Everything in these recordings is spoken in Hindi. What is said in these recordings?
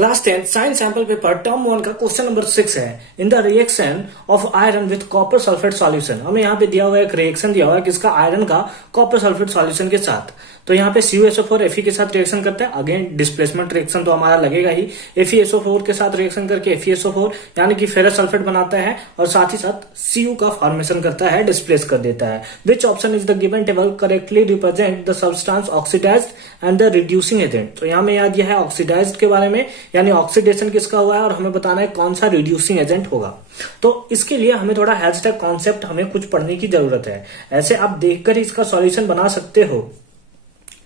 Class 10 science sample paper term 1 का क्वेश्चन नंबर 6 है। In the reaction of iron with copper sulphate solution, हमें यहाँ पे दिया हुआ है एक रिएक्शन दिया हुआ है किसका, आयरन का कॉपर सल्फेट सॉल्यूशन के साथ। तो यहाँ पे CuSO4 Fe के साथ रिएक्शन करता है, अगेन डिस्प्लेसमेंट रिएक्शन तो हमारा लगेगा ही। FeSO4 के साथ रिएक्शन करके FeSO4 यानी कि फेरस सल्फेट बनाता है और साथ ही साथ Cu का फॉर्मेशन करता है, डिस्प्लेस कर देता है। Which option is the given table correctly represent the substance oxidised and the reducing agent. तो यहाँ में याद दिया है ऑक्सीडाइज्ड के बारे में, यानी ऑक्सीडेशन किसका हुआ है और हमें बताना है कौन सा रिड्यूसिंग एजेंट होगा। तो इसके लिए हमें थोड़ा हैशटैग कॉन्सेप्ट हमें कुछ पढ़ने की जरूरत है। ऐसे आप देखकर ही इसका सॉल्यूशन बना सकते हो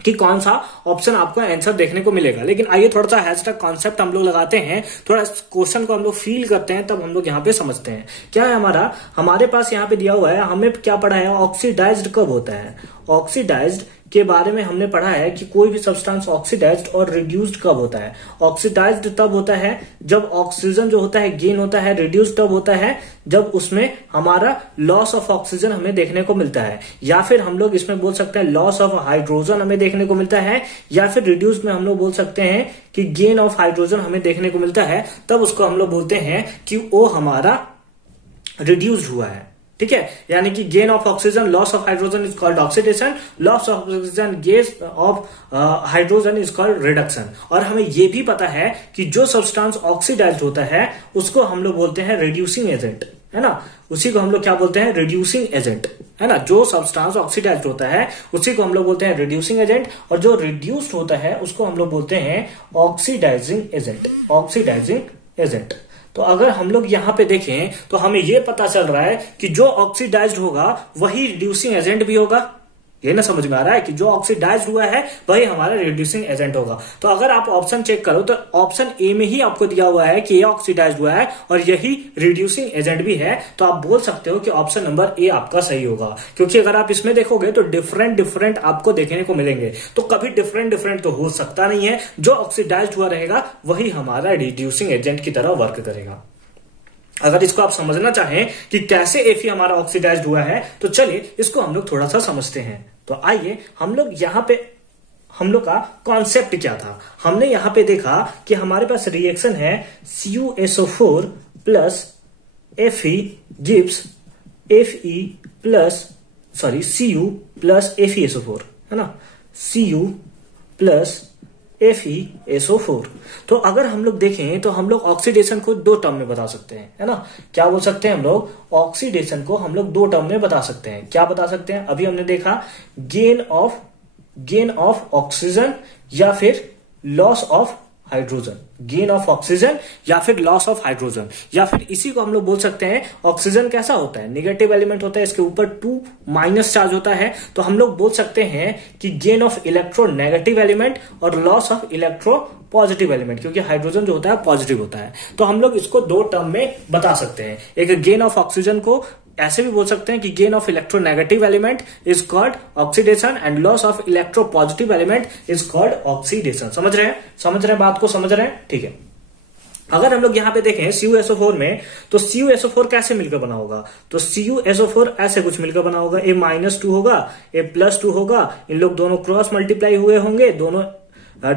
कि कौन सा ऑप्शन आपको आंसर देखने को मिलेगा। लेकिन आइए थोड़ा सा हैशटैग कॉन्सेप्ट हम लोग लगाते हैं, थोड़ा क्वेश्चन को हम लोग फील करते हैं, तब हम लोग यहाँ पे समझते हैं क्या है। हमारे पास यहाँ पे दिया हुआ है, हमें क्या पढ़ा है, ऑक्सीडाइज्ड कब होता है। ऑक्सीडाइज्ड के बारे में हमने पढ़ा है कि कोई भी सब्सटेंस ऑक्सीडाइज्ड और रिड्यूस्ड कब होता है। ऑक्सीडाइज्ड तब होता है जब ऑक्सीजन जो होता है गेन होता है, रिड्यूस्ड तब होता है जब उसमें हमारा लॉस ऑफ ऑक्सीजन हमें देखने को मिलता है, या फिर हम लोग इसमें बोल सकते हैं लॉस ऑफ हाइड्रोजन हमें देखने को मिलता है, या फिर रिड्यूस्ड में हम लोग बोल सकते हैं कि गेन ऑफ हाइड्रोजन हमें देखने को मिलता है। तब उसको हम लोग बोलते हैं कि वो हमारा रिड्यूस्ड हुआ है, ठीक है। यानी कि gain of oxygen, loss of hydrogen is called oxidation, loss of oxygen, gain of hydrogen is called reduction. और हमें यह भी पता है कि जो सब्सटेंस ऑक्सीडाइज्ड होता है उसको हम लोग बोलते हैं रिड्यूसिंग एजेंट, है ना। उसी को हम लोग क्या बोलते हैं, रिड्यूसिंग एजेंट, है ना। जो सब्सटेंस ऑक्सीडाइज्ड होता है उसी को हम लोग बोलते हैं रिड्यूसिंग एजेंट, और जो रिड्यूस्ड होता है उसको हम लोग बोलते हैं ऑक्सीडाइजिंग एजेंट, ऑक्सीडाइजिंग एजेंट। तो अगर हम लोग यहां पे देखें तो हमें यह पता चल रहा है कि जो ऑक्सीडाइज्ड होगा वही रिड्यूसिंग एजेंट भी होगा। ये ना समझ में आ रहा है कि जो ऑक्सीडाइज्ड हुआ है वही हमारा रिड्यूसिंग एजेंट होगा। तो अगर आप ऑप्शन चेक करो तो ऑप्शन ए में ही आपको दिया हुआ है कि ये ऑक्सीडाइज्ड हुआ है और यही रिड्यूसिंग एजेंट भी है, तो आप बोल सकते हो कि ऑप्शन नंबर ए आपका सही होगा। क्योंकि अगर आप इसमें देखोगे तो डिफरेंट आपको देखने को मिलेंगे, तो कभी डिफरेंट तो हो सकता नहीं है। जो ऑक्सीडाइज्ड हुआ रहेगा वही हमारा रिड्यूसिंग एजेंट की तरह वर्क करेगा। अगर इसको आप समझना चाहें कि कैसे Fe हमारा ऑक्सीडाइज्ड हुआ है तो चलिए इसको हम लोग थोड़ा सा समझते हैं। तो आइए हम लोग यहां पे, हम लोग का कॉन्सेप्ट क्या था। हमने यहां पे देखा कि हमारे पास रिएक्शन है CuSO4 plus Fe gives Cu plus FeSO4, है ना। Cu plus FeSO4। तो अगर हम लोग देखें तो हम लोग ऑक्सीडेशन को दो टर्म में बता सकते हैं, है ना। क्या बोल सकते हैं हम लोग, ऑक्सीडेशन को हम लोग दो टर्म में बता सकते हैं। क्या बता सकते हैं, अभी हमने देखा गेन ऑफ ऑक्सीजन या फिर loss of hydrogen, gain of oxygen या फिर लॉस ऑफ हाइड्रोजन, या फिर इसी को हम लोग बोल सकते हैं ऑक्सीजन कैसा होता है, नेगेटिव एलिमेंट होता है, इसके ऊपर 2 माइनस चार्ज होता है। तो हम लोग बोल सकते हैं कि gain of electronegative element और loss of electropositive element, क्योंकि हाइड्रोजन जो होता है पॉजिटिव होता है। तो हम लोग इसको दो टर्म में बता सकते हैं। एक गेन ऑफ ऑक्सीजन को ऐसे भी बोल सकते हैं कि gain of electronegative element is called oxidation and loss of electropositive element is called oxidation. समझ रहे हैं बात को, समझ रहे हैं, ठीक है। अगर हम लोग यहां पे देखें CuSO4 में, तो CuSO4 कैसे मिलकर बना होगा, तो CuSO4 ऐसे कुछ मिलकर बना होगा। A-2 होगा, A+2 होगा, इन लोग दोनों क्रॉस मल्टीप्लाई हुए होंगे, दोनों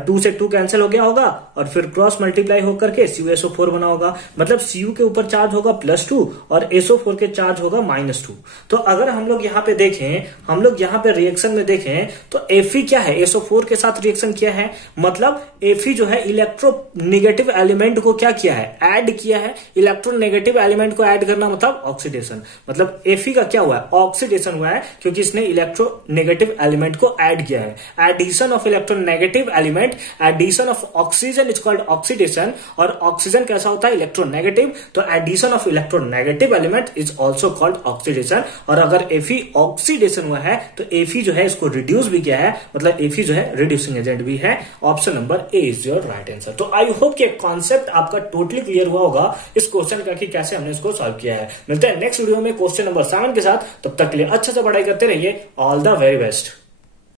2 से 2 कैंसिल हो गया होगा और फिर क्रॉस मल्टीप्लाई होकर के CuSO4 बना होगा। मतलब Cu के ऊपर चार्ज होगा +2 और SO4 के चार्ज होगा -2। तो अगर हम लोग यहाँ पे देखें, हम लोग यहाँ पे रिएक्शन में देखें तो Fe क्या है, SO4 के साथ रिएक्शन किया है, मतलब Fe जो है इलेक्ट्रो नेगेटिव एलिमेंट को क्या किया है, ऐड किया है। इलेक्ट्रो नेगेटिव एलिमेंट को ऐड करना मतलब ऑक्सीडेशन, मतलब Fe का क्या हुआ है, ऑक्सीडेशन हुआ है, क्योंकि इसने इलेक्ट्रो नेगेटिव एलिमेंट को ऐड किया है। Addition of electronegative element, addition of oxygen is called oxidation, और ऑक्सीजन कैसा होता है, इलेक्ट्रोनेगेटिव, तो addition of electronegative element is also called oxidation. और अगर Fe ऑक्सीडेशन हुआ है तो Fe जो है इसको रिड्यूस भी किया है, मतलब Fe जो है रिड्यूसिंग एजेंट भी है। Option number A is your right answer. तो आई होप कि कॉन्सेप्ट आपका टोटली क्लियर हुआ होगा इस क्वेश्चन का कि कैसे हमने इसको सॉल्व किया है। मिलते हैं नेक्स्ट वीडियो में क्वेश्चन नंबर 7 के साथ, तब तक के लिए अच्छे से पढ़ाई करते रहिए। All the very best.